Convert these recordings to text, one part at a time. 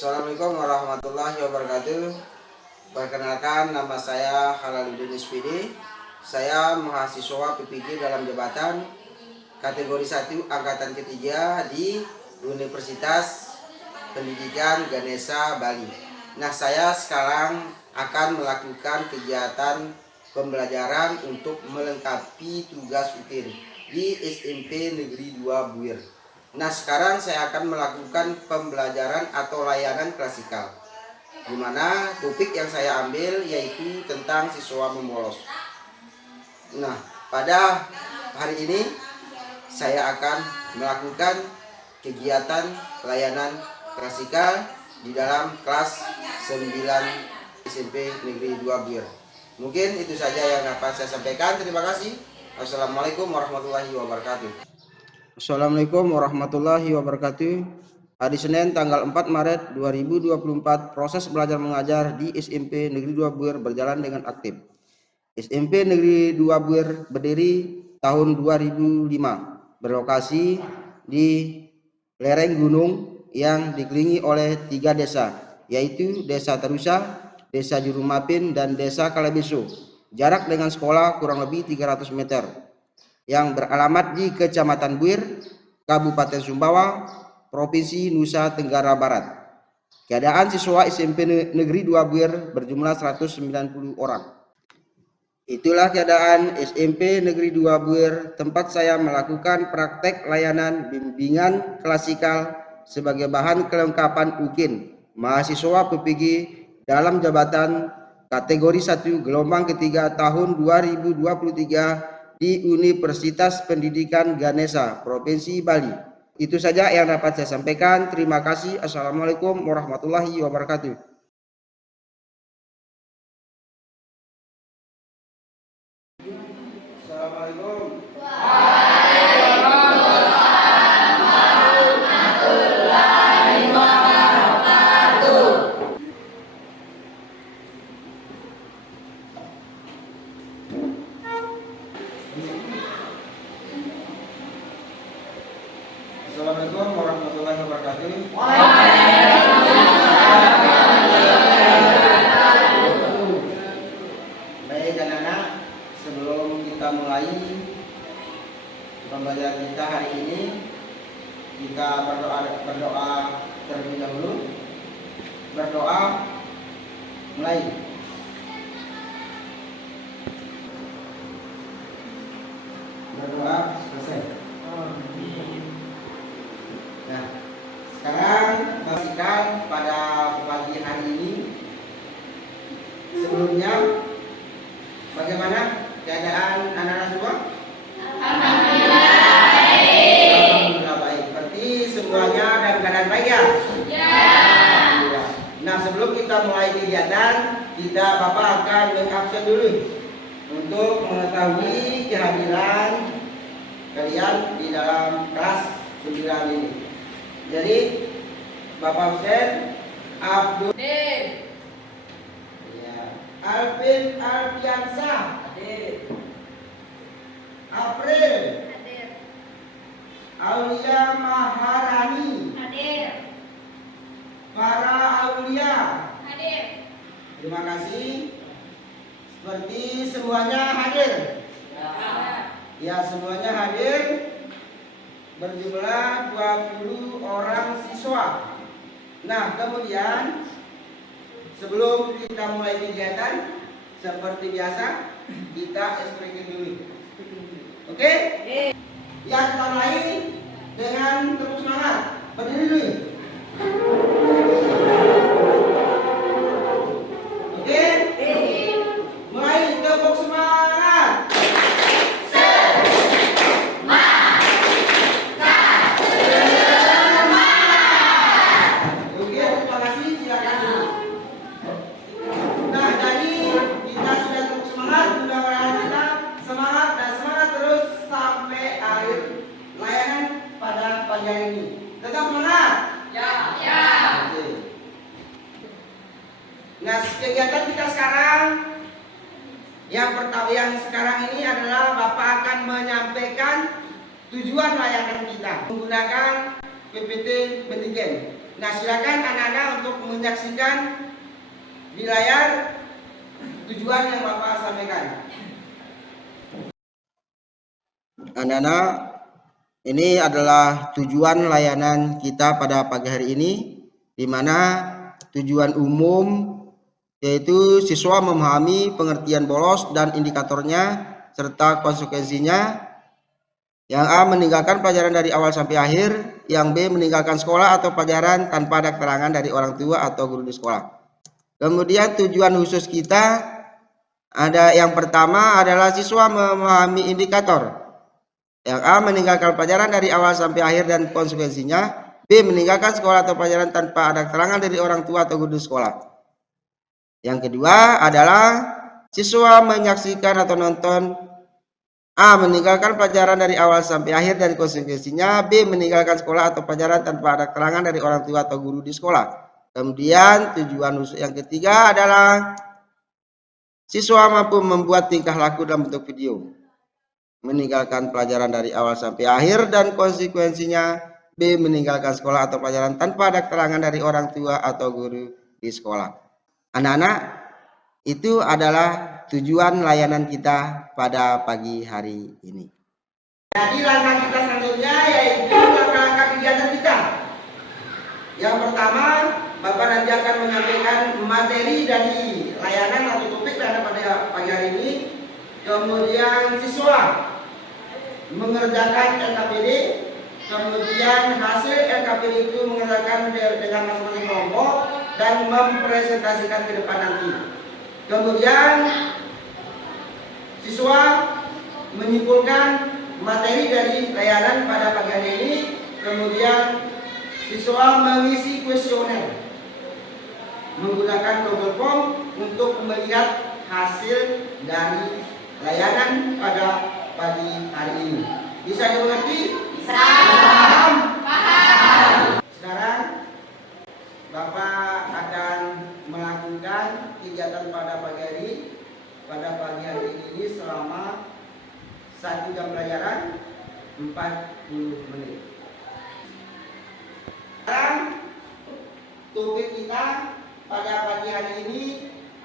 Assalamualaikum warahmatullahi wabarakatuh. Perkenalkan, nama saya Halaluddin SPD. Saya mahasiswa PPG dalam jabatan kategori 1 angkatan ketiga di Universitas Pendidikan Ganesha Bali. Nah, saya sekarang akan melakukan kegiatan pembelajaran untuk melengkapi tugas rutin di SMP Negeri 2 Buir. Nah, sekarang saya akan melakukan pembelajaran atau layanan klasikal, di mana topik yang saya ambil yaitu tentang siswa membolos. Nah, pada hari ini saya akan melakukan kegiatan layanan klasikal di dalam kelas 9 SMP Negeri 2 Buir. Mungkin itu saja yang dapat saya sampaikan. Terima kasih. Assalamualaikum warahmatullahi wabarakatuh. Assalamualaikum warahmatullahi wabarakatuh. Hari Senin tanggal 4 Maret 2024, proses belajar mengajar di SMP Negeri 2 Buir berjalan dengan aktif. SMP Negeri 2 Buir berdiri tahun 2005, berlokasi di lereng gunung yang dikelilingi oleh 3 desa, yaitu Desa Tarusa, Desa Jurumapin, dan Desa Kalabeso. Jarak dengan sekolah kurang lebih 300 meter. Yang beralamat di Kecamatan Buir, Kabupaten Sumbawa, Provinsi Nusa Tenggara Barat. Keadaan siswa SMP Negeri 2 Buir berjumlah 190 orang. Itulah keadaan SMP Negeri 2 Buir, tempat saya melakukan praktek layanan bimbingan klasikal sebagai bahan kelengkapan UKIN mahasiswa PPG dalam jabatan kategori 1 gelombang ketiga tahun 2023 di Universitas Pendidikan Ganesha, Provinsi Bali. Itu saja yang dapat saya sampaikan. Terima kasih. Assalamualaikum warahmatullahi wabarakatuh. Assalamualaikum. Assalamualaikum warahmatullahi wabarakatuh. Baik anak-anak, sebelum kita mulai pembelajaran kita hari ini, kita berdoa terlebih dahulu. Berdoa mulai. Berdoa selesai. Nah, sekarang pastikan pada pagi hari ini, sebelumnya bagaimana keadaan anak-anak semua? Alhamdulillah baik. Berarti semuanya dalam keadaan baik ya? Alhamdulillah. Nah, sebelum kita mulai kegiatan, Bapak akan mengabsen dulu untuk mengetahui kehadiran kalian di dalam kelas 9 ini. Jadi Bapak absen Abdul ya, Alvin Alfiansa hadir, April hadir, Aulia Maharani hadir, para Aulia hadir. Terima kasih. Seperti semuanya hadir ya, semuanya hadir. Berjumlah 20 orang siswa. Nah, kemudian sebelum kita mulai kegiatan, seperti biasa kita explain dulu. Oke? Ya, kita mulai dengan terus semangat. Berdiri dulu. Oke? Mulai, tepuk semangat. Nah, kegiatan kita sekarang yang sekarang ini adalah Bapak akan menyampaikan tujuan layanan kita menggunakan PPT Bentigen. Nah, silakan anak-anak untuk menyaksikan di layar tujuan yang Bapak sampaikan. Anak-anak, ini adalah tujuan layanan kita pada pagi hari ini, di mana tujuan umum yaitu siswa memahami pengertian bolos dan indikatornya serta konsekuensinya. Yang A, meninggalkan pelajaran dari awal sampai akhir. Yang B, meninggalkan sekolah atau pelajaran tanpa ada keterangan dari orang tua atau guru di sekolah. Kemudian tujuan khusus kita ada yang pertama adalah siswa memahami indikator. Yang A, meninggalkan pelajaran dari awal sampai akhir dan konsekuensinya. B, meninggalkan sekolah atau pelajaran tanpa ada keterangan dari orang tua atau guru di sekolah. Yang kedua adalah siswa menyaksikan atau nonton. A, meninggalkan pelajaran dari awal sampai akhir dan konsekuensinya. B, meninggalkan sekolah atau pelajaran tanpa ada keterangan dari orang tua atau guru di sekolah. Kemudian tujuan khusus yang ketiga adalah siswa mampu membuat tingkah laku dalam bentuk video. Meninggalkan pelajaran dari awal sampai akhir dan konsekuensinya. B, meninggalkan sekolah atau pelajaran tanpa ada keterangan dari orang tua atau guru di sekolah. Anak-anak, itu adalah tujuan layanan kita pada pagi hari ini. Jadi langkah kita selanjutnya yaitu langkah kegiatan kita. Yang pertama, Bapak nanti akan menyampaikan materi dari layanan atau topik pada pagi hari ini. Kemudian siswa mengerjakan LKPD. Kemudian hasil LKPD itu mengerjakan dengan masing-masing kelompok dan mempresentasikan ke depan nanti. Kemudian siswa menyimpulkan materi dari layanan pada pagi hari ini. Kemudian siswa mengisi kuesioner menggunakan Google Form untuk melihat hasil dari layanan pada pagi hari ini. Bisa dimengerti? Bisa. Paham? Paham. Sekarang Bapak akan melakukan kegiatan pada pagi hari ini selama 1 jam pelajaran 40 menit. Sekarang topik kita pada pagi hari ini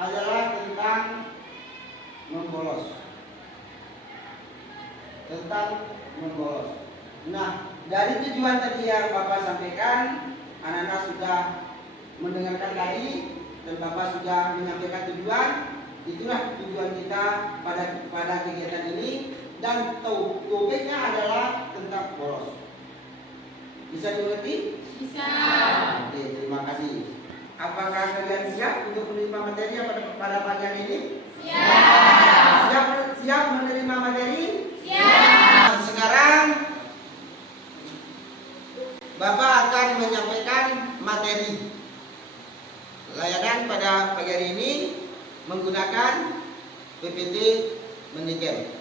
adalah tentang membolos. Nah, dari tujuan tadi yang Bapak sampaikan, anak-anak sudah mendengarkan tadi dan Bapak sudah menyampaikan tujuan. Itulah tujuan kita pada kegiatan ini, dan topiknya adalah tentang bolos. Bisa dimengerti? Bisa. Oke, terima kasih. Apakah kalian siap untuk menerima materi pada pagi hari ini? Siap. Siap menerima materi? Siap. Sekarang Bapak akan menyampaikan materi layanan pada pagi hari ini menggunakan PPT Mendicam.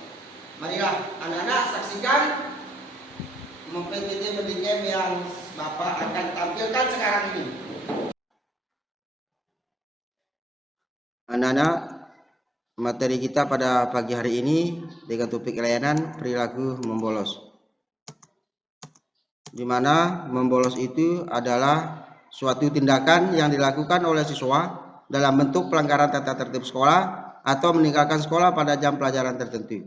Marilah anak-anak saksikan PPT Mendicam yang Bapak akan tampilkan sekarang ini. Anak-anak, materi kita pada pagi hari ini dengan topik layanan perilaku membolos. Di mana membolos itu adalah suatu tindakan yang dilakukan oleh siswa dalam bentuk pelanggaran tata tertib sekolah atau meninggalkan sekolah pada jam pelajaran tertentu.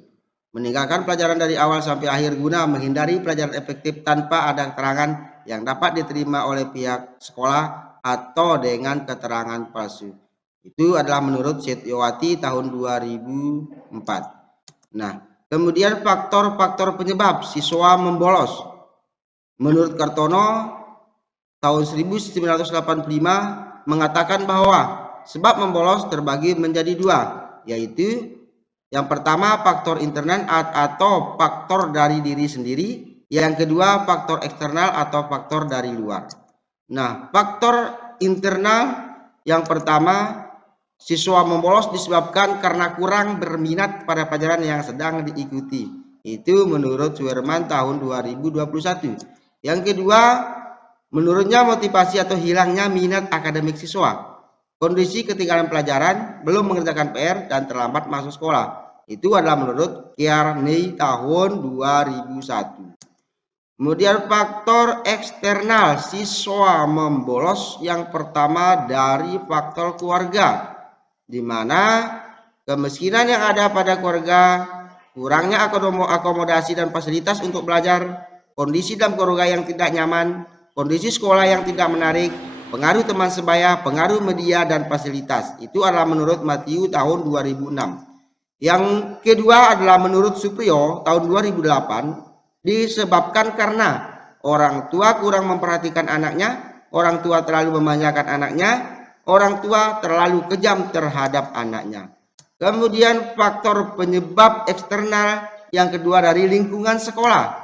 Meninggalkan pelajaran dari awal sampai akhir guna menghindari pelajaran efektif tanpa ada keterangan yang dapat diterima oleh pihak sekolah atau dengan keterangan palsu. Itu adalah menurut Setiawati tahun 2004. Nah, kemudian faktor-faktor penyebab siswa membolos. Menurut Kartono tahun 1985 mengatakan bahwa sebab membolos terbagi menjadi 2, yaitu yang pertama faktor internal atau faktor dari diri sendiri, yang kedua faktor eksternal atau faktor dari luar. Nah, faktor internal yang pertama, siswa membolos disebabkan karena kurang berminat pada pelajaran yang sedang diikuti. Itu menurut Suherman tahun 2021. Yang kedua, menurunnya motivasi atau hilangnya minat akademik siswa. Kondisi ketinggalan pelajaran, belum mengerjakan PR, dan terlambat masuk sekolah. Itu adalah menurut Kearney tahun 2001. Kemudian faktor eksternal siswa membolos yang pertama dari faktor keluarga, di mana kemiskinan yang ada pada keluarga, kurangnya akomodasi dan fasilitas untuk belajar, kondisi dalam keluarga yang tidak nyaman, kondisi sekolah yang tidak menarik, pengaruh teman sebaya, pengaruh media dan fasilitas. Itu adalah menurut Matthew tahun 2006. Yang kedua adalah menurut Supriyo tahun 2008, disebabkan karena orang tua kurang memperhatikan anaknya, orang tua terlalu memanjakan anaknya, orang tua terlalu kejam terhadap anaknya. Kemudian faktor penyebab eksternal yang kedua dari lingkungan sekolah,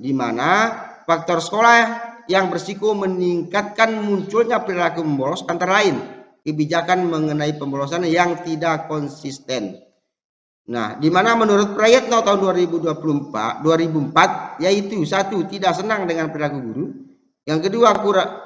di mana faktor sekolah yang bersiko meningkatkan munculnya perilaku membolos antara lain kebijakan mengenai pembolosan yang tidak konsisten. Nah, di mana menurut Prayitno tahun 2004 yaitu satu, tidak senang dengan perilaku guru, yang kedua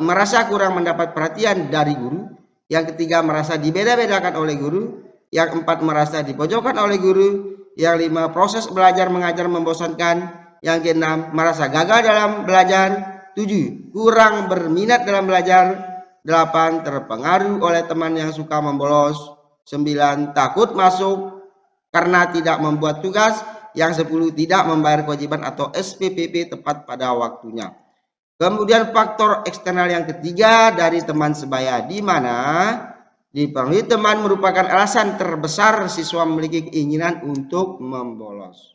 merasa kurang mendapat perhatian dari guru, yang ketiga merasa dibeda-bedakan oleh guru, yang keempat merasa dipojokkan oleh guru, yang lima proses belajar mengajar membosankan, yang keenam merasa gagal dalam belajar, tujuh kurang berminat dalam belajar, delapan terpengaruh oleh teman yang suka membolos, sembilan takut masuk karena tidak membuat tugas, yang 10 tidak membayar kewajiban atau SPPP tepat pada waktunya. Kemudian faktor eksternal yang ketiga dari teman sebaya, di mana dipengaruhi teman merupakan alasan terbesar siswa memiliki keinginan untuk membolos.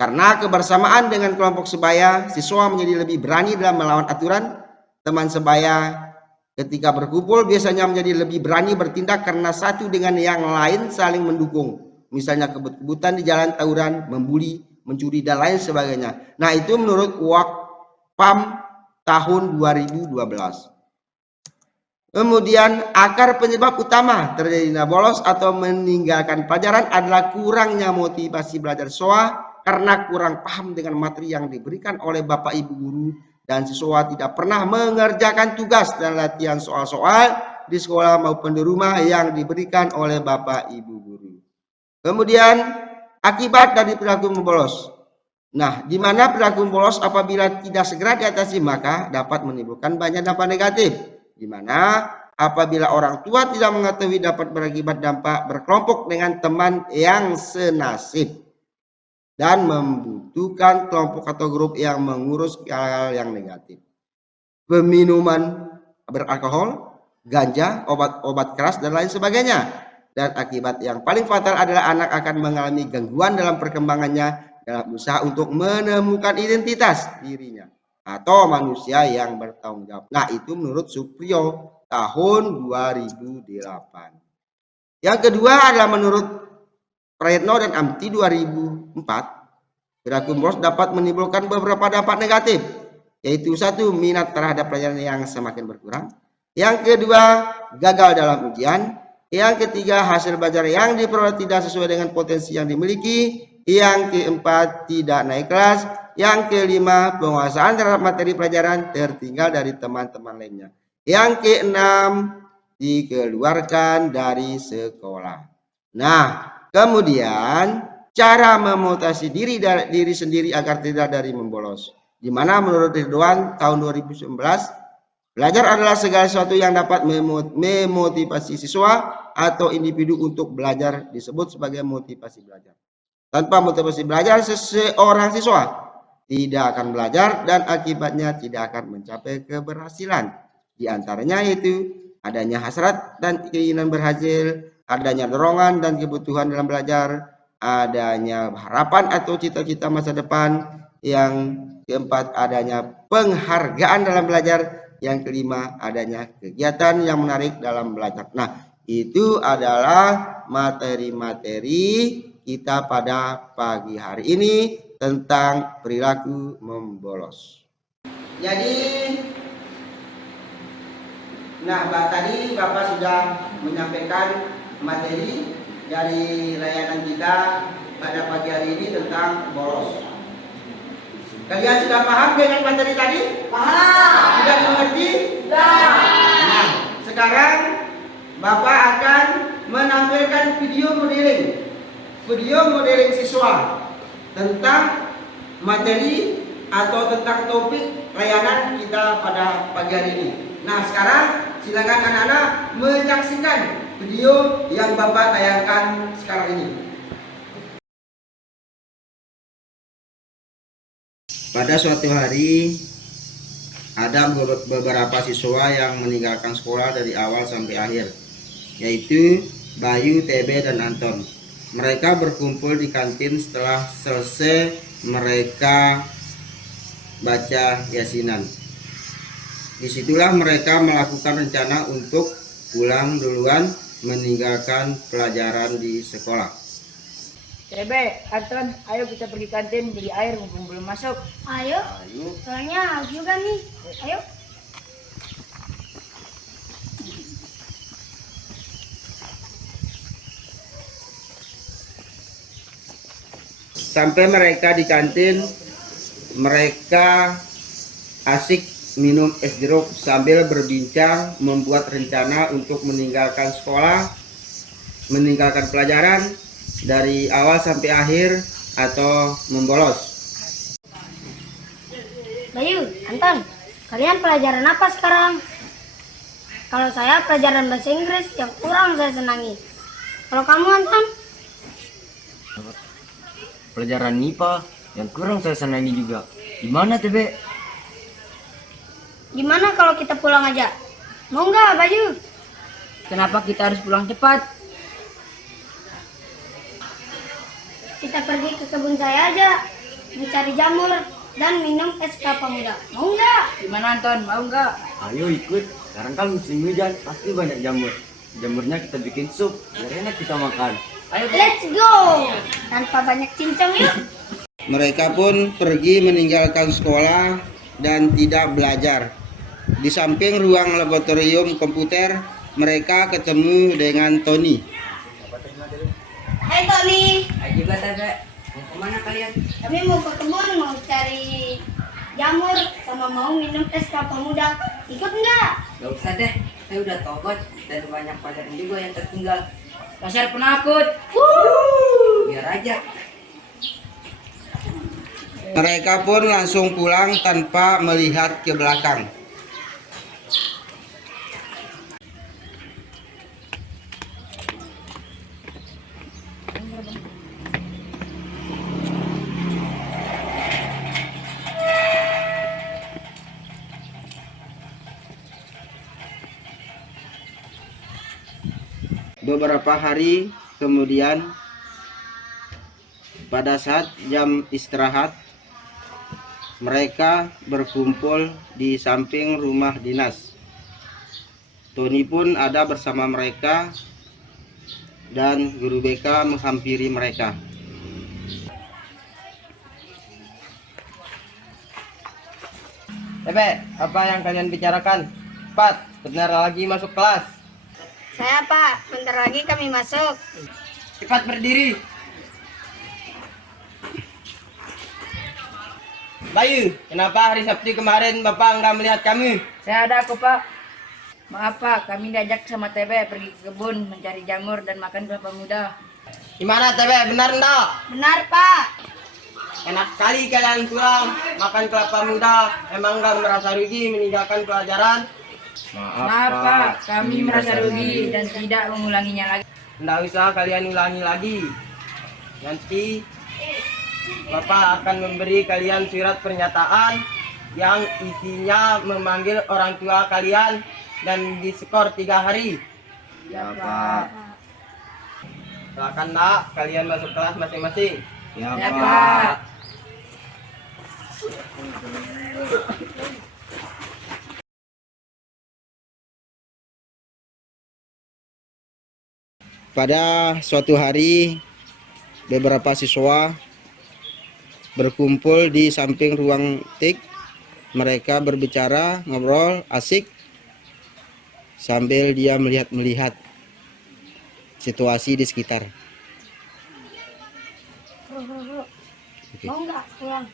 Karena kebersamaan dengan kelompok sebaya, siswa menjadi lebih berani dalam melawan aturan. Teman sebaya ketika berkumpul biasanya menjadi lebih berani bertindak karena satu dengan yang lain saling mendukung. Misalnya kebut-kebutan di jalan, tawuran, membuli, mencuri dan lain sebagainya. Nah, itu menurut Wakpam tahun 2012. Kemudian akar penyebab utama terjadinya bolos atau meninggalkan pelajaran adalah kurangnya motivasi belajar siswa karena kurang paham dengan materi yang diberikan oleh Bapak Ibu guru, dan siswa tidak pernah mengerjakan tugas dan latihan soal-soal di sekolah maupun di rumah yang diberikan oleh Bapak Ibu guru. Kemudian akibat dari perilaku membolos. Nah, di mana perilaku membolos apabila tidak segera diatasi maka dapat menimbulkan banyak dampak negatif. Di mana apabila orang tua tidak mengetahui dapat berakibat dampak berkelompok dengan teman yang senasib dan membutuhkan kelompok atau grup yang mengurus hal-hal yang negatif. Peminuman beralkohol, ganja, obat-obat keras dan lain sebagainya. Dan akibat yang paling fatal adalah anak akan mengalami gangguan dalam perkembangannya dalam usaha untuk menemukan identitas dirinya atau manusia yang bertanggung jawab. Nah, itu menurut Supriyo tahun 2008. Yang kedua adalah menurut Prayitno dan Amti 2004, perilaku membolos dapat menimbulkan beberapa dampak negatif, yaitu satu, minat terhadap pelajaran yang semakin berkurang. Yang kedua, gagal dalam ujian. Yang ketiga, hasil belajar yang diperoleh tidak sesuai dengan potensi yang dimiliki. Yang keempat, tidak naik kelas. Yang kelima, penguasaan terhadap materi pelajaran tertinggal dari teman-teman lainnya. Yang keenam, dikeluarkan dari sekolah. Nah, kemudian cara memotivasi diri sendiri agar tidak dari membolos. Di mana menurut Ridwan tahun 2019, belajar adalah segala sesuatu yang dapat memotivasi siswa atau individu untuk belajar disebut sebagai motivasi belajar. Tanpa motivasi belajar, seseorang siswa tidak akan belajar dan akibatnya tidak akan mencapai keberhasilan. Di antaranya yaitu adanya hasrat dan keinginan berhasil, adanya dorongan dan kebutuhan dalam belajar, adanya harapan atau cita-cita masa depan. Yang keempat, adanya penghargaan dalam belajar. Yang kelima, adanya kegiatan yang menarik dalam belajar. Nah, itu adalah materi-materi kita pada pagi hari ini tentang perilaku membolos. Jadi, tadi Bapak sudah menyampaikan materi dari layanan kita pada pagi hari ini tentang bolos. Kalian sudah paham dengan materi tadi? Paham. Sudah mengerti? Sudah. Nah, sekarang Bapak akan menampilkan video modeling siswa tentang materi atau tentang topik layanan kita pada pagi hari ini. Nah, sekarang silakan anak-anak menyaksikan video yang Bapak tayangkan sekarang ini. Pada suatu hari ada beberapa siswa yang meninggalkan sekolah dari awal sampai akhir, yaitu Bayu, TB, dan Anton. Mereka berkumpul di kantin setelah selesai mereka baca yasinan. Disitulah mereka melakukan rencana untuk pulang duluan meninggalkan pelajaran di sekolah. TB, Anton, ayo kita pergi kantin beli air mumpung belum masuk. Ayo. Soalnya haus juga nih. Ayo. Sampai mereka di kantin, mereka asik minum es jeruk sambil berbincang membuat rencana untuk meninggalkan sekolah, meninggalkan pelajaran dari awal sampai akhir atau membolos. Bayu, Anton, kalian pelajaran apa sekarang? Kalau saya pelajaran bahasa Inggris yang kurang saya senangi. Kalau kamu, Anton? Pelajaran MIPA yang kurang saya senangi juga. Gimana TB? Gimana kalau kita pulang aja? Mau nggak, Bayu? Kenapa kita harus pulang cepat? Kita pergi ke kebun saya aja, mencari jamur dan minum es kelapa muda. Mau nggak? Gimana Anton, mau nggak? Ayo ikut. Sekarang kan musim hujan, pasti banyak jamur. Jamurnya kita bikin sup, biar enak kita makan. Ayo Let's go! Tanpa banyak cincang yuk. Mereka pun pergi meninggalkan sekolah dan tidak belajar. Di samping ruang laboratorium komputer, mereka ketemu dengan Tony. Hai Tony, ayo juga TB. Mau kemana kalian? kami mau ke kebun, mau cari jamur sama mau minum es kelapa muda. Ikut nggak? Gak usah deh, saya udah tobat dan banyak pelajaran juga yang tertinggal. Dasar penakut. Biar aja. Mereka pun langsung pulang tanpa melihat ke belakang. Beberapa hari kemudian, pada saat jam istirahat, mereka berkumpul di samping rumah dinas. Tony pun ada bersama mereka dan guru BK menghampiri mereka. TB, apa yang kalian bicarakan? Cepat, benar lagi masuk kelas. Saya Pak, bentar lagi kami masuk. Cepat berdiri. Bayu, kenapa hari Sabtu kemarin Bapak nggak melihat kami? Saya ada kok Pak. Maaf Pak, kami diajak sama TB pergi ke kebun mencari jamur dan makan kelapa muda. Gimana TB, benar enggak? Benar Pak. Enak sekali kalian pulang makan kelapa muda. Emang nggak merasa rugi meninggalkan pelajaran? Maaf Pak, kami merasa rugi dan tidak mengulanginya lagi. Nggak usah kalian ulangi lagi. Nanti Bapak akan memberi kalian surat pernyataan yang isinya memanggil orang tua kalian dan diskor 3 hari. Ya Pak. Silakan nak, kalian masuk kelas masing-masing. Ya Pak. Pada suatu hari, beberapa siswa berkumpul di samping ruang TIK. Mereka berbicara, ngobrol, asik, sambil dia melihat-melihat situasi di sekitar. Mau nggak pulang?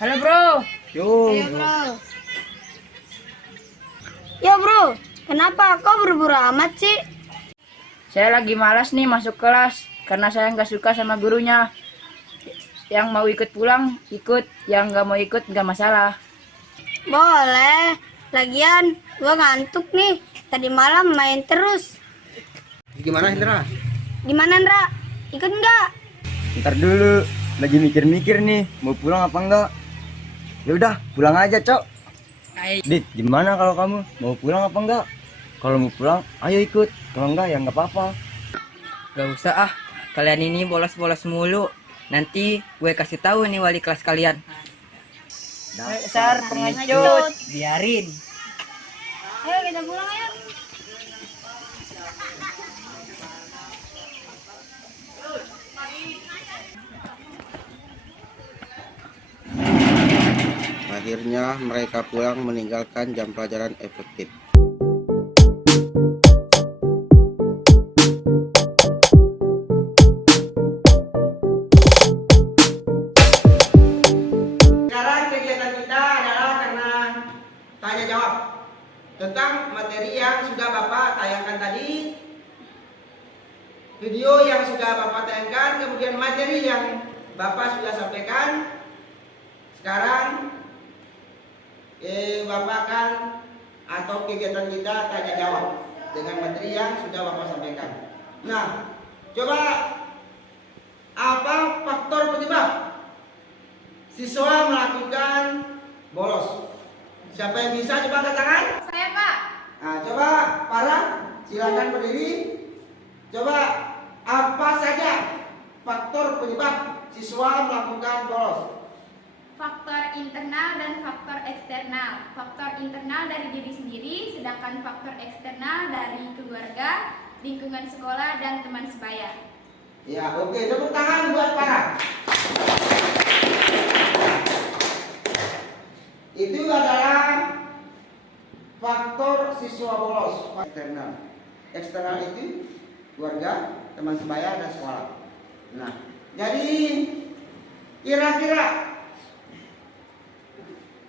Halo bro. Ayo bro. Yo bro, kenapa kau buru-buru amat sih? Saya lagi malas nih masuk kelas karena saya nggak suka sama gurunya. Yang mau ikut pulang, ikut. Yang nggak mau ikut, nggak masalah. Boleh. Lagian gua ngantuk nih. Tadi malam main terus. Gimana Hendra? Gimana, Ndra? Ikut nggak? Ntar dulu, lagi mikir-mikir nih, mau pulang apa enggak? Ya udah, pulang aja, Cok. Dit, gimana kalau kamu mau pulang apa enggak? Kalau mau pulang, ayo ikut. Kalau enggak, ya enggak apa-apa. Gak usah ah, kalian ini bolos-bolos mulu. Nanti gue kasih tahu nih wali kelas kalian. Dasar pengecut, biarin. Ayo kita pulang ayo. Akhirnya mereka pulang meninggalkan jam pelajaran efektif. Sekarang kegiatan kita adalah karena tanya jawab tentang materi yang sudah Bapak tayangkan tadi, video yang sudah Bapak tayangkan, kemudian materi yang Bapak sudah sampaikan. Sekarang Bapak akan atau kegiatan kita tanya jawab dengan materi yang sudah Bapak sampaikan. Nah, coba apa faktor penyebab siswa melakukan bolos? Siapa yang bisa coba angkat tangan? Saya, Pak. Nah, coba para silakan berdiri. Coba apa saja faktor penyebab siswa melakukan bolos? Faktor internal dan faktor eksternal. Faktor internal dari diri sendiri, sedangkan faktor eksternal dari keluarga, lingkungan sekolah, dan teman sebaya. Ya, oke. Tepuk tangan buat para. Itu adalah faktor siswa bolos eksternal. Eksternal itu keluarga, teman sebaya, dan sekolah. Nah, jadi kira-kira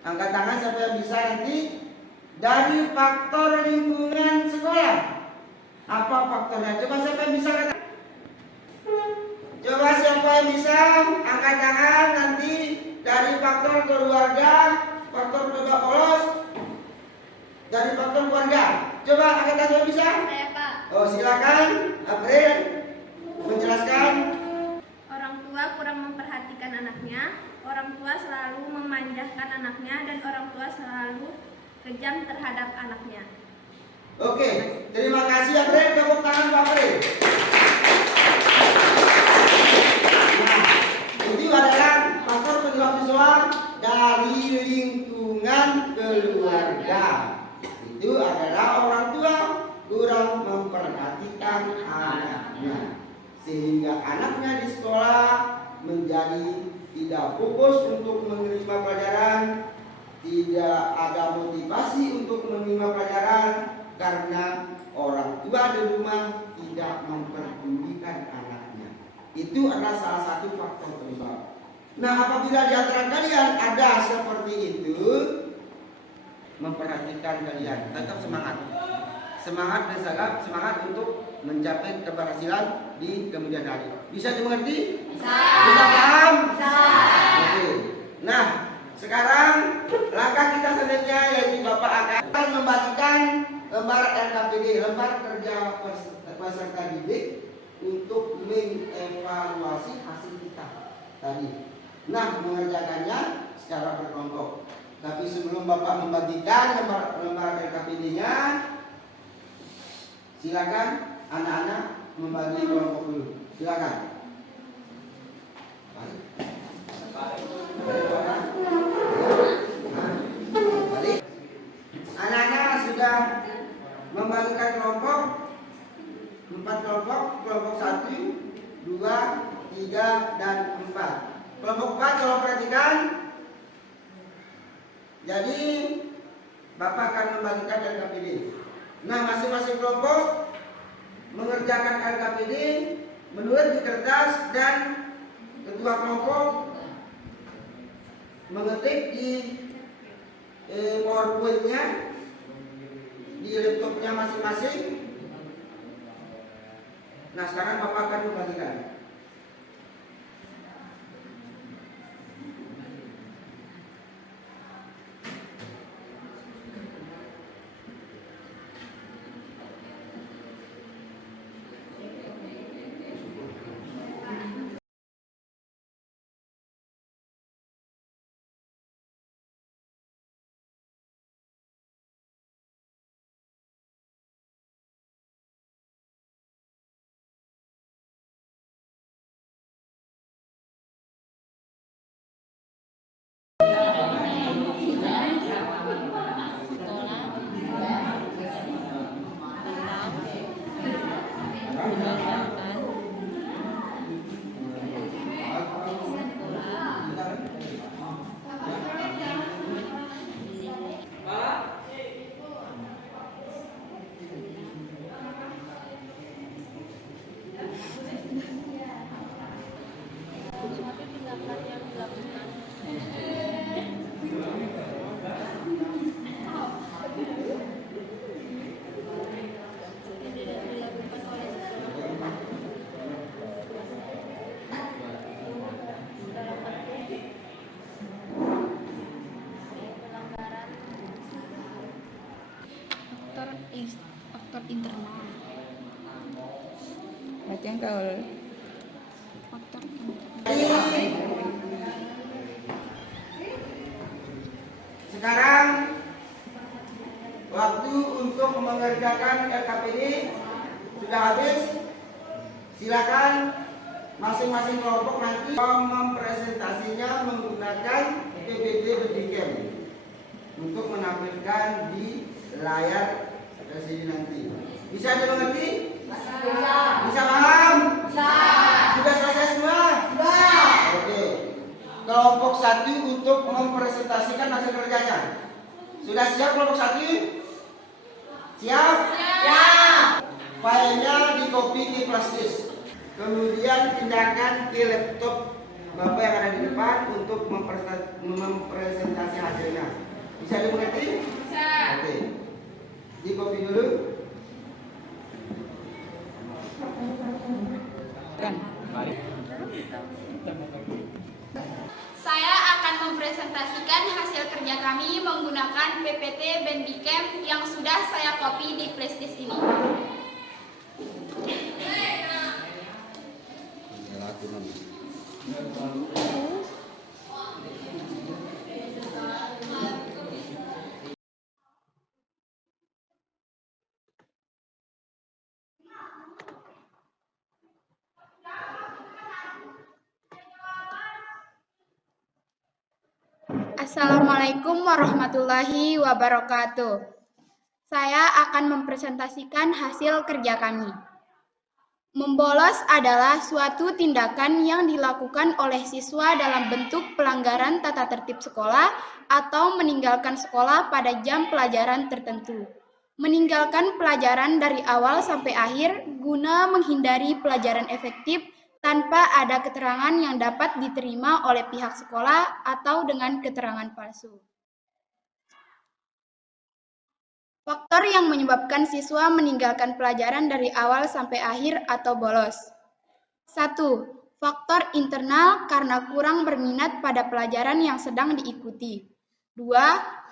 angkat tangan siapa yang bisa nanti dari faktor lingkungan sekolah. Apa faktornya? Coba siapa yang bisa kata? Coba siapa yang bisa angkat tangan nanti dari faktor keluarga, faktor penyebab bolos, dari faktor keluarga. Coba angkat tangan siapa yang bisa? Saya, Pak. Oh, silakan April menjelaskan. Orang tua kurang memperhatikan anaknya, orang tua selalu memanjakan anaknya, dan orang tua selalu kejam terhadap anaknya. Oke, terima kasih April. Tepuk tangan Pak April. Nah, itu adalah faktor penyebab siswa dari lingkungan keluarga. Itu adalah orang tua kurang memperhatikan anaknya, sehingga anaknya di sekolah menjadi tidak fokus untuk menerima pelajaran, tidak ada motivasi untuk menerima pelajaran karena orang tua di rumah tidak memperdulikan anaknya. Itu adalah salah satu faktor penyebab. Nah, apabila di antara kalian ada seperti itu, memperhatikan kalian, tetap semangat. Semangat dan semangat untuk mencapai keberhasilan di kemudian hari. Bisa dimengerti? Bisa. Bisa paham? Bisa. Oke. Nah, sekarang langkah kita selanjutnya yaitu Bapak akan membagikan lembar LKPD, lembar kerja peserta didik, untuk mengevaluasi hasil kita tadi. Nah, mengerjakannya secara berkelompok. Tapi sebelum Bapak membagikan lembar LKPD-nya, silakan anak-anak membagi kelompok dulu. Silakan. Anak-anak sudah membagikan kelompok 4 kelompok, kelompok 1, 2, 3, dan 4. Kelompok 4 kalau perhatikan, jadi Bapak akan membagikan LKPD. Nah, masing-masing kelompok mengerjakan LKPD menulis di kertas, dan ketua kelompok mengetik di PowerPoint-nya di laptopnya masing-masing. Nah, sekarang Bapak akan membagikan. faktor internal. Baca gaul. Faktor internal. Sekarang waktu untuk mengerjakan LKPD sudah habis. Silakan masing-masing kelompok nanti mempresentasinya menggunakan PPT Bedikem untuk menampilkan di layar LCD nanti. Bisa dimengerti? Bisa paham? Sudah selesai semua? Oke. Kelompok 1 untuk mempresentasikan hasil kerjanya. Sudah siap kelompok 1? Siap? Filenya di copy di flash disk. Kemudian pindahkan ke laptop Bapak yang ada di depan untuk mempresentasi hasilnya. Bisa dimengerti? Bisa. Oke. Di copy dulu. Saya akan mempresentasikan hasil kerja kami menggunakan PPT Bedikem yang sudah saya copy di flashdisk ini. Assalamualaikum warahmatullahi wabarakatuh. Saya akan mempresentasikan hasil kerja kami. Membolos adalah suatu tindakan yang dilakukan oleh siswa dalam bentuk pelanggaran tata tertib sekolah atau meninggalkan sekolah pada jam pelajaran tertentu. Meninggalkan pelajaran dari awal sampai akhir guna menghindari pelajaran efektif tanpa ada keterangan yang dapat diterima oleh pihak sekolah atau dengan keterangan palsu. Faktor yang menyebabkan siswa meninggalkan pelajaran dari awal sampai akhir atau bolos. 1. Faktor internal karena kurang berminat pada pelajaran yang sedang diikuti. 2.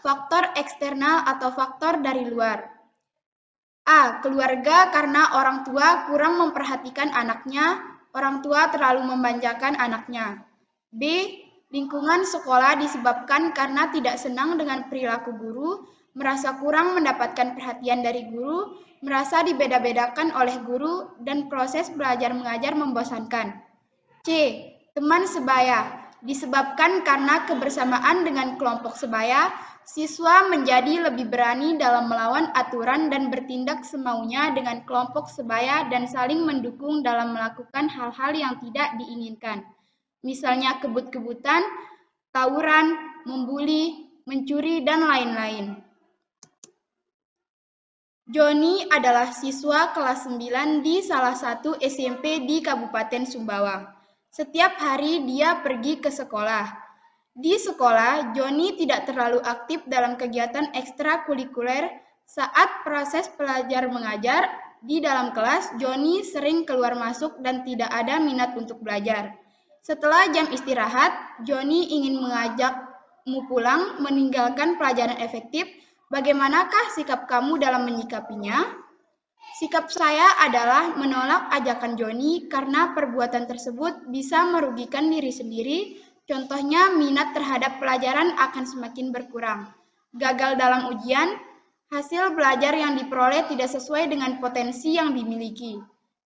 Faktor eksternal atau faktor dari luar. A. Keluarga karena orang tua kurang memperhatikan anaknya, orang tua terlalu memanjakan anaknya. B. Lingkungan sekolah disebabkan karena tidak senang dengan perilaku guru, merasa kurang mendapatkan perhatian dari guru, merasa dibeda-bedakan oleh guru, dan proses belajar mengajar membosankan. C. Teman sebaya disebabkan karena kebersamaan dengan kelompok sebaya, siswa menjadi lebih berani dalam melawan aturan dan bertindak semaunya dengan kelompok sebaya dan saling mendukung dalam melakukan hal-hal yang tidak diinginkan. Misalnya kebut-kebutan, tawuran, membuli, mencuri, dan lain-lain. Joni adalah siswa kelas 9 di salah satu SMP di Kabupaten Sumbawa. Setiap hari dia pergi ke sekolah. Di sekolah, Joni tidak terlalu aktif dalam kegiatan ekstrakurikuler saat proses belajar mengajar. Di dalam kelas, Joni sering keluar masuk dan tidak ada minat untuk belajar. Setelah jam istirahat, Joni ingin mengajakmu pulang meninggalkan pelajaran efektif. Bagaimanakah sikap kamu dalam menyikapinya? Sikap saya adalah menolak ajakan Joni karena perbuatan tersebut bisa merugikan diri sendiri. Contohnya, minat terhadap pelajaran akan semakin berkurang. Gagal dalam ujian, hasil belajar yang diperoleh tidak sesuai dengan potensi yang dimiliki.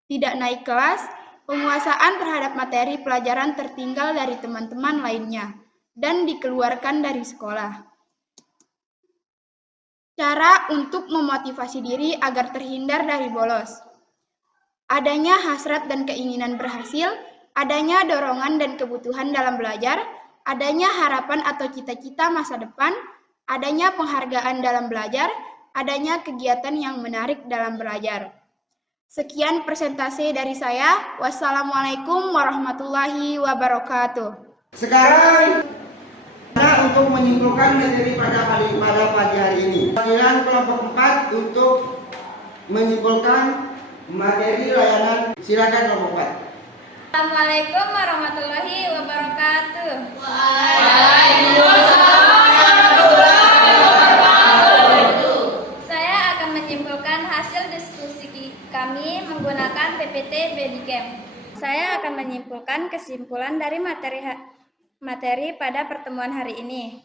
Tidak naik kelas, penguasaan terhadap materi pelajaran tertinggal dari teman-teman lainnya, dan dikeluarkan dari sekolah. Cara untuk memotivasi diri agar terhindar dari bolos. Adanya hasrat dan keinginan berhasil, adanya dorongan dan kebutuhan dalam belajar, adanya harapan atau cita-cita masa depan, adanya penghargaan dalam belajar, adanya kegiatan yang menarik dalam belajar. Sekian presentasi dari saya. Wassalamualaikum warahmatullahi wabarakatuh. Sekarang untuk menyimpulkan materi pada pagi hari ini. Panggilan kelompok 4 untuk menyimpulkan materi layanan. Silakan kelompok 4. Assalamualaikum warahmatullahi wabarakatuh. Saya akan menyimpulkan PPT Bedicam. Saya akan menyimpulkan kesimpulan dari materi pada pertemuan hari ini.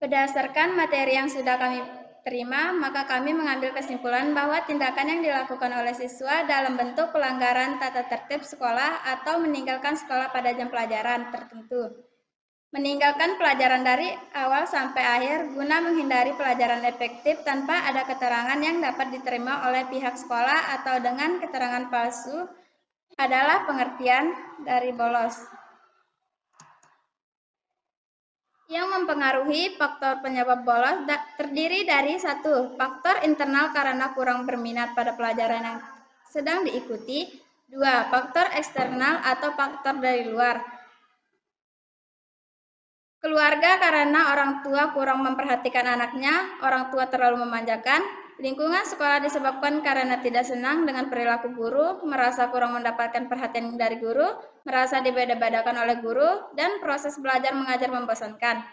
Berdasarkan materi yang sudah kami terima, maka kami mengambil kesimpulan bahwa tindakan yang dilakukan oleh siswa dalam bentuk pelanggaran tata tertib sekolah atau meninggalkan sekolah pada jam pelajaran tertentu. Meninggalkan pelajaran dari awal sampai akhir guna menghindari pelajaran efektif tanpa ada keterangan yang dapat diterima oleh pihak sekolah atau dengan keterangan palsu adalah pengertian dari bolos. Yang mempengaruhi faktor penyebab bolos terdiri dari 1. Faktor internal karena kurang berminat pada pelajaran yang sedang diikuti. 2. Faktor eksternal atau faktor dari luar. Keluarga karena orang tua kurang memperhatikan anaknya, orang tua terlalu memanjakan. Lingkungan sekolah disebabkan karena tidak senang dengan perilaku guru, merasa kurang mendapatkan perhatian dari guru, merasa dibeda-bedakan oleh guru, dan proses belajar mengajar membosankan.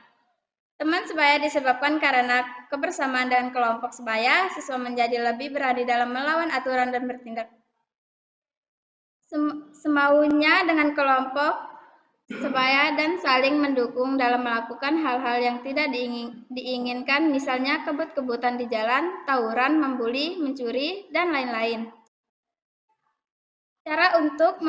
Teman sebaya disebabkan karena kebersamaan dengan kelompok sebaya, siswa menjadi lebih berani dalam melawan aturan dan bertindak semaunya dengan kelompok sebaya dan saling mendukung dalam melakukan hal-hal yang tidak diinginkan, misalnya kebut-kebutan di jalan, tawuran, membuli, mencuri, dan lain-lain. Cara untuk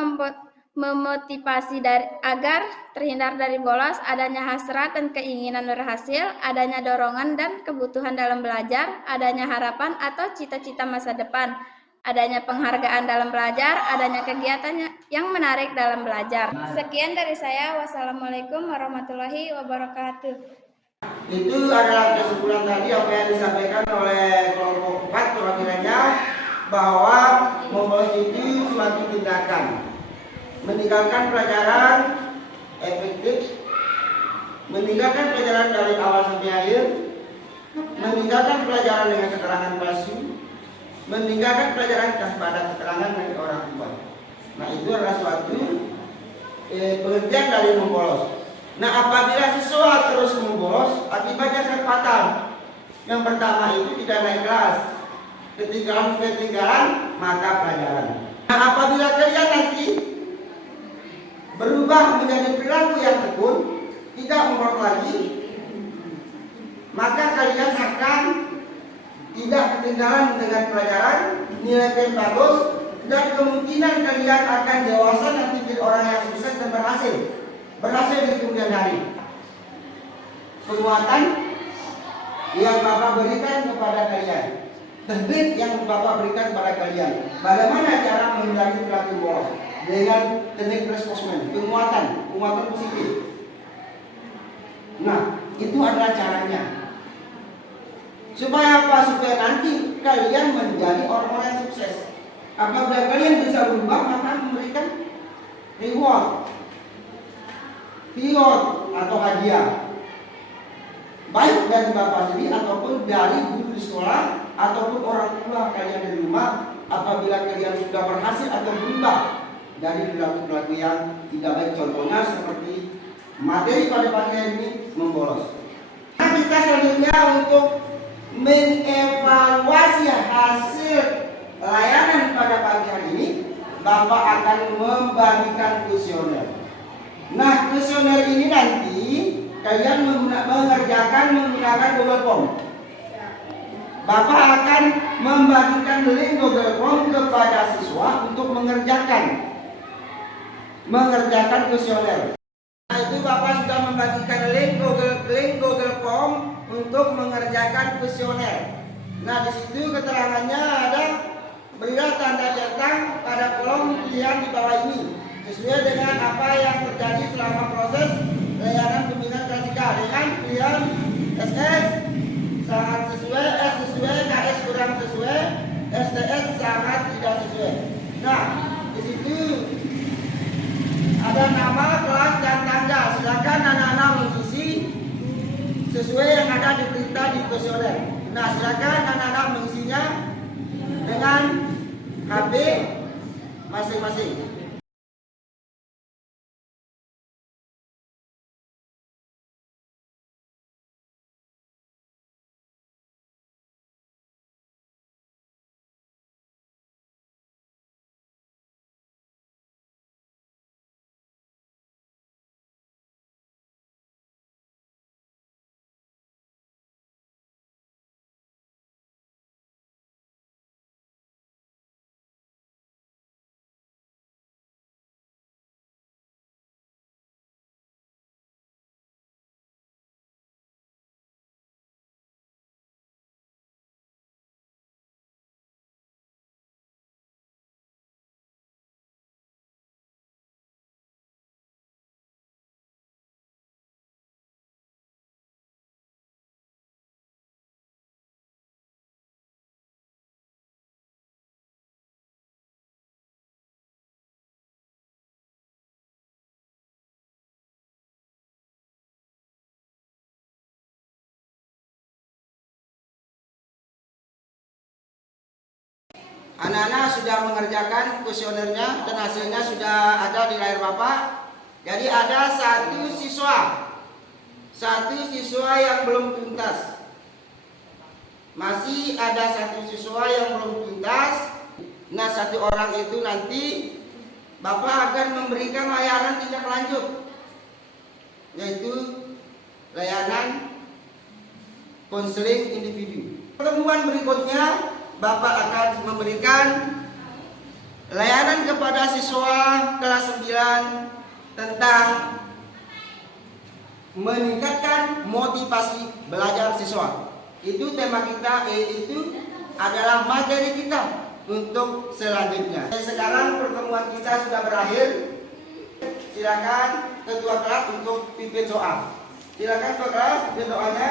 memotivasi agar terhindar dari bolos, adanya hasrat dan keinginan berhasil, adanya dorongan dan kebutuhan dalam belajar, adanya harapan atau cita-cita masa depan, adanya penghargaan dalam belajar, adanya kegiatan yang menarik dalam belajar. Sekian dari saya. Wassalamualaikum warahmatullahi wabarakatuh. Itu adalah kesimpulan tadi apa yang disampaikan oleh kelompok 4 perwakilannya, bahwa membolos itu suatu tindakan meninggalkan pelajaran efektif, meninggalkan pelajaran dari awal sampai akhir, meninggalkan pelajaran dengan keterangan palsu, meninggalkan pelajaran tanpa ada keterangan dari orang tua. Nah, itu adalah suatu pengertian dari membolos. Nah, apabila siswa terus membolos, akibatnya sangat fatal. Yang pertama itu tidak naik kelas, ketinggalan maka pelajaran. Nah, apabila kalian nanti berubah menjadi perilaku yang tekun, tidak membolos lagi, maka kalian akan tidak ketinggalan dengan pelajaran, nilai kalian bagus, dan kemungkinan kalian akan dewasa nanti menjadi orang yang sukses dan berhasil di kemudian hari. Penguatan yang Bapak berikan kepada kalian, terbit yang Bapak berikan kepada kalian, bagaimana cara menghindari perilaku bolos dengan teknik reinforcement, penguatan positif. Nah, itu adalah caranya. Supaya apa? Supaya nanti kalian menjadi orang-orang yang sukses. Apabila kalian bisa berubah, maka memberikan reward atau hadiah, baik dari Bapak sendiri ataupun dari guru di sekolah ataupun orang tua kalian di rumah, apabila kalian sudah berhasil atau berubah dari perilaku-perilaku yang tidak baik. Contohnya seperti materi pada pagi hari ini, membolos. Nah, kita selanjutnya untuk mengevaluasi hasil layanan pada pagi hari ini, Bapak akan membagikan kuesioner. Nah, kuesioner ini nanti kalian mengerjakan menggunakan Google Form. Bapak akan membagikan link Google Form kepada siswa untuk mengerjakan kuesioner. Nah, itu Bapak sudah membagikan link Google Form untuk mengerjakan kuesioner. Nah, di situ keterangannya ada, berilah tanda centang pada kolom pilihan di bawah ini sesuai dengan apa yang terjadi selama proses layanan pembinaan kelas 3 dengan pilihan SS sangat sesuai, S sesuai, KS kurang sesuai, STS sangat tidak sesuai. Nah, di situ ada nama, kelas, dan tanggal. Silakan anak-anak mengisi sesuai yang ada di berita di kuesioner. Nah, silakan anak-anak mengisinya dengan HP masing-masing. Anak-anak sudah mengerjakan kuesionernya dan hasilnya sudah ada di layar Bapak. Jadi ada satu siswa yang belum tuntas. Masih ada satu siswa yang belum tuntas. Nah, satu orang itu nanti Bapak akan memberikan layanan tindak lanjut, yaitu layanan konseling individu. Pertemuan berikutnya Bapak akan memberikan layanan kepada siswa kelas 9 tentang meningkatkan motivasi belajar siswa. Itu tema kita, itu adalah materi kita untuk selanjutnya. Sekarang pertemuan kita sudah berakhir. Silakan ketua kelas untuk pimpin doa. Silakan ketua kelas pimpin doanya.